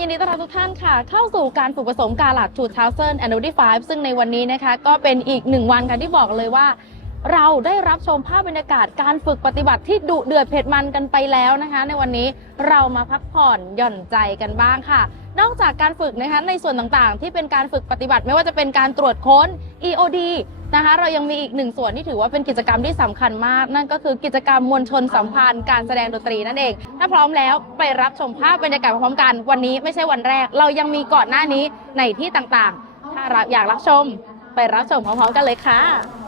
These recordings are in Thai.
ยินดีต้อนรับทุกท่านค่ะ เข้าสู่การฝึกผสมกาลัดทูทาวเซิลแอนด์ดี้ไฟฟ์ซึ่งในวันนี้นะคะ ก็เป็นอีกหนึ่งวันค่ะที่บอกเลยว่า เราได้รับชมภาพบรรยากาศการฝึกปฏิบัติที่ดุเดือดเผ็ดมันกันไปแล้วนะคะ ในวันนี้เรามาพักผ่อนหย่อนใจกันบ้างค่ะ นอกจากการฝึกนะคะในส่วนต่างๆ ที่เป็นการฝึกปฏิบัติไม่ว่าจะเป็นการตรวจค้น EOD นะคะเรายังมีอีกหนึ่งส่วนที่ถือว่าเป็นกิจกรรมที่สำคัญมาก นั่นก็คือกิจกรรมมวลชนสัมพันธ์การแสดงดนตรีนั่นเอง ถ้าพร้อมแล้วไปรับชมภาพบรรยากาศพร้อมกันวันนี้ไม่ใช่วันแรก เรายังมีก่อนหน้านี้ในที่ต่างๆ ถ้าอยากรับชม ไปรับชมพร้อมๆกันเลยค่ะ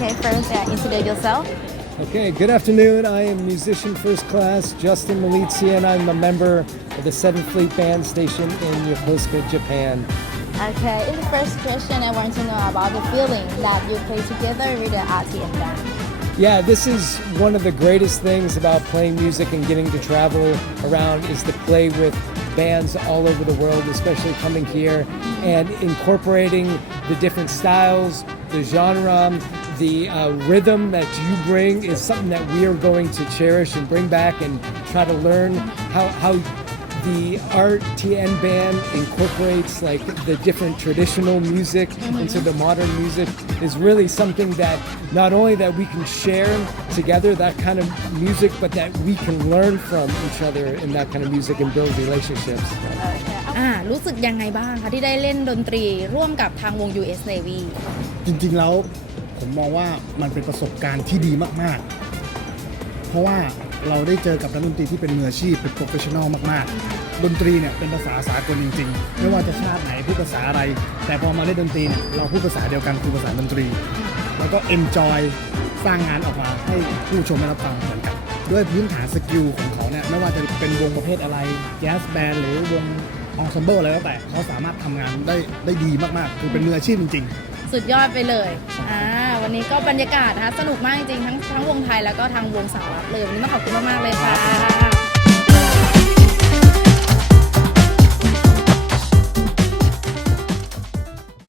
Okay, first uh, introduce yourself. Okay, good afternoon. I am musician first class Justin Malizia, and I'm a member of the Seventh Fleet Band Station in Yokosuka, Japan. Okay, in the first question, I want to know about the feeling that you play together with the RTM band. Yeah, this is one of the greatest things about playing music and getting to travel around is to play with bands all over the world, especially coming here and incorporating the different styles, the genre, the uh, rhythm that you bring is something that we are going to cherish and bring back and try to learn how, how the RTN band incorporates like the different traditional music into the modern music is really something that not only that we can share together that kind of music but that we can learn from each other in that kind of music and build relationships อ่ารู้สึกยังไงบ้างคะที่ได้เล่นดนตรีร่วมกับทางวง US Navy จริงๆ แล้ว ผมมองว่ามันเป็นประสบการณ์ที่ดีมากๆ เพราะว่าเราได้เจอกับนักดนตรีที่เป็นมืออาชีพเป็นโปรเฟชชั่นอลมากๆ ดนตรีเนี่ยเป็นภาษาสากลจริงๆ ไม่ว่าจะชาติไหนพูดภาษาอะไร แต่พอมาเล่นดนตรีเนี่ยเราพูดภาษาเดียวกันคือภาษาดนตรี แล้วก็เอนจอยสร้างงานออกมาให้ผู้ชมได้รับฟังเหมือนกัน ด้วยพื้นฐานสกิลของเขาเนี่ยไม่ว่าจะเป็นวงประเภทอะไรแจ๊สแบนด์หรือวงองซ m มเบิลอะไรก็แต่เขาสามารถทำงานได้ได้ดีมากๆ คือเป็นมืออาชีพจริงๆ สุดยอดไปเลย อ่า วันนี้ก็บรรยากาศนะคะสนุกมากจริงๆทั้งทั้งวงไทยแล้วก็ทางวงสาวรับเลยวันนี้ต้องขอบคุณมากๆเลยค่ะ